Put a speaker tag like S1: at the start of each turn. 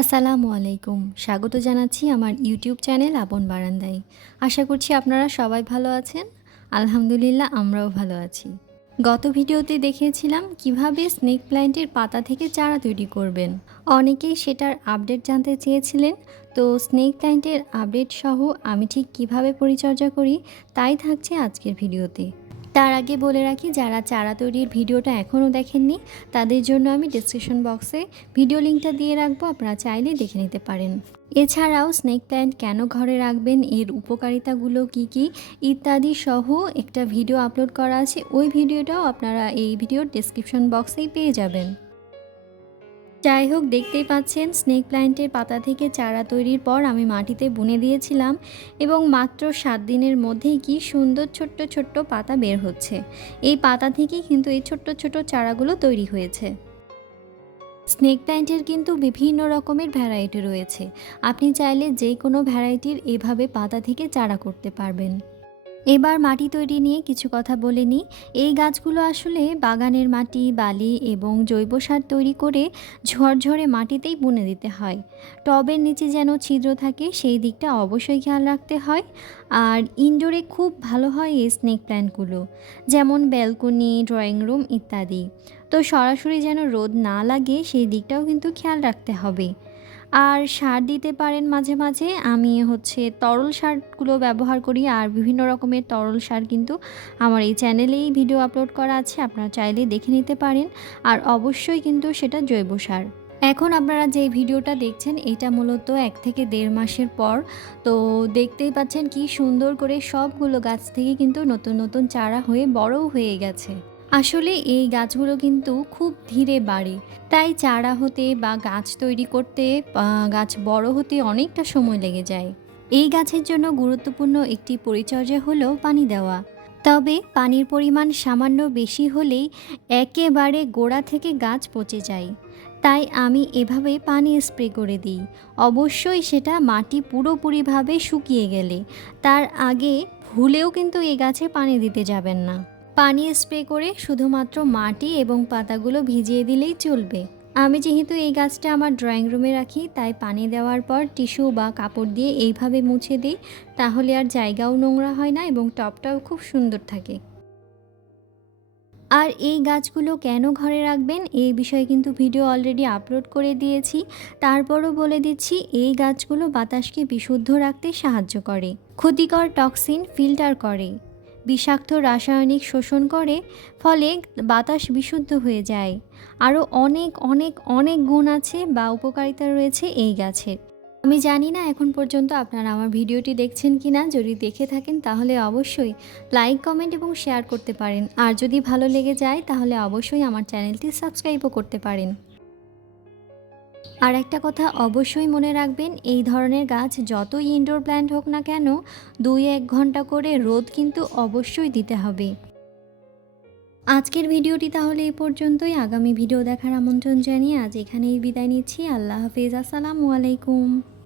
S1: আসসালামু আলাইকুম। স্বাগত জানাচ্ছি আমার ইউটিউব চ্যানেল আপন বারান্দায়। আশা করছি আপনারা সবাই ভালো আছেন। আলহামদুলিল্লাহ, আমরাও ভালো আছি। গত ভিডিওতে দেখিয়েছিলাম কীভাবে স্নেক প্ল্যান্টের পাতা থেকে চারা তৈরি করবেন। অনেকেই সেটার আপডেট জানতে চেয়েছিলেন। তো স্নেক প্ল্যান্টের আপডেট সহ আমি ঠিক কীভাবে পরিচর্যা করি, তাই থাকছে আজকের ভিডিওতে। তার আগে বলে রাখি, যারা চারা তৈরির ভিডিওটা এখনও দেখেননি, তাদের জন্য আমি ডিসক্রিপশন বক্সে ভিডিও লিঙ্কটা দিয়ে রাখব, আপনারা চাইলে দেখে নিতে পারেন। এছাড়াও স্নেক প্ল্যান্ট কেন ঘরে রাখবেন, এর উপকারিতাগুলো কি কি ইত্যাদি সহ একটা ভিডিও আপলোড করা আছে, ওই ভিডিওটাও আপনারা এই ভিডিওর ডিসক্রিপশন বক্সেই পেয়ে যাবেন। যাই হোক, দেখতেই পাচ্ছেন স্নেক প্ল্যান্টের পাতা থেকে চারা তৈরির পর আমি মাটিতে বুনে দিয়েছিলাম এবং মাত্র সাত দিনের মধ্যেই কি সুন্দর ছোট্ট ছোট্ট পাতা বের হচ্ছে। এই পাতা থেকেই কিন্তু এই ছোট্ট ছোট্ট চারাগুলো তৈরি হয়েছে। স্নেক প্ল্যান্টের কিন্তু বিভিন্ন রকমের ভ্যারাইটি রয়েছে। আপনি চাইলে যে কোনো ভ্যারাইটির এভাবে পাতা থেকে চারা করতে পারবেন। এবার মাটি তৈরি নিয়ে কিছু কথা বলে নিই। এই গাছগুলো আসলে বাগানের মাটি, বালি এবং জৈব সার তৈরি করে ঝরঝরে মাটিতেই বুনে দিতে হয়। টবের নিচে যেন ছিদ্র থাকে, সেই দিকটা অবশ্যই খেয়াল রাখতে হয়। আর ইনডোরে খুব ভালো হয় এই স্নেক প্ল্যান্টগুলো, যেমন ব্যালকনি, ড্রয়িং রুম ইত্যাদি। তো সরাসরি যেন রোদ না লাগে, সেই দিকটাও কিন্তু খেয়াল রাখতে হবে। আর সার দিতে পারেন মাঝে মাঝে। আমি হচ্ছে তরল সারগুলো ব্যবহার করি আর বিভিন্ন রকমের তরল সার কিন্তু আমার এই চ্যানেলেই ভিডিও আপলোড করা আছে, আপনারা চাইলে দেখে নিতে পারেন। আর অবশ্যই কিন্তু সেটা জৈব সার। এখন আপনারা যে ভিডিওটা দেখছেন, এটা মূলত এক থেকে দেড় মাসের পর। তো দেখতেই পাচ্ছেন কি সুন্দর করে সবগুলো গাছ থেকে কিন্তু নতুন নতুন চারা হয়ে বড়ও হয়ে গেছে। আসলে এই গাছগুলো কিন্তু খুব ধীরে বাড়ে। তাই চারা হতে বা গাছ তৈরি করতে গাছ বড় হতে অনেকটা সময় লেগে যায়। এই গাছের জন্য গুরুত্বপূর্ণ একটি পরিচর্যা হলো পানি দেওয়া। তবে পানির পরিমাণ সামান্য বেশি হলেই একেবারে গোড়া থেকে গাছ পচে যায়। তাই আমি এভাবে পানি স্প্রে করে দিই। অবশ্যই সেটা মাটি পুরোপুরিভাবে শুকিয়ে গেলে, তার আগে ভুলেও কিন্তু এই গাছে পানি দিতে যাবেন না। পানি স্প্রে করে শুধুমাত্র মাটি এবং পাতাগুলো ভিজিয়ে দিলেই চলবে। আমি যেহেতু এই গাছটা আমার ড্রয়িং রুমে রাখি, তাই পানি দেওয়ার পর টিস্যু বা কাপড় দিয়ে এইভাবে মুছে দিই, তাহলে আর জায়গাও নোংরা হয় না এবং টপটাও খুব সুন্দর থাকে। আর এই গাছগুলো কেন ঘরে রাখবেন? এই বিষয়ে কিন্তু ভিডিও অলরেডি আপলোড করে দিয়েছি। তারপরও বলে দিচ্ছি, এই গাছগুলো বাতাসকে বিশুদ্ধ রাখতে সাহায্য করে। ক্ষতিকর টক্সিন ফিল্টার করে। বিষাক্ত রাসায়নিক শোষণ করে, ফলে বাতাস বিশুদ্ধ হয়ে যায়। আরও অনেক অনেক অনেক গুণ আছে বা উপকারিতা রয়েছে এই গাছের। আমি জানি না এখন পর্যন্ত আপনারা আমার ভিডিওটি দেখছেন কি না। যদি দেখে থাকেন তাহলে অবশ্যই লাইক, কমেন্ট এবং শেয়ার করতে পারেন। আর যদি ভালো লেগে যায় তাহলে অবশ্যই আমার চ্যানেলটি সাবস্ক্রাইবও করতে পারেন। আর একটা কথা অবশ্যই মনে রাখবেন, এই ধরনের গাছ যতই ইনডোর প্ল্যান্ট হোক না কেন, দুই এক ঘণ্টা করে রোদ কিন্তু অবশ্যই দিতে হবে। আজকের ভিডিওটি তাহলে এই পর্যন্তই। আগামী ভিডিও দেখার আমন্ত্রণ জানিয়ে আজ এখানেই বিদায় নিচ্ছি। আল্লাহ হাফেজ। আসসালামু আলাইকুম।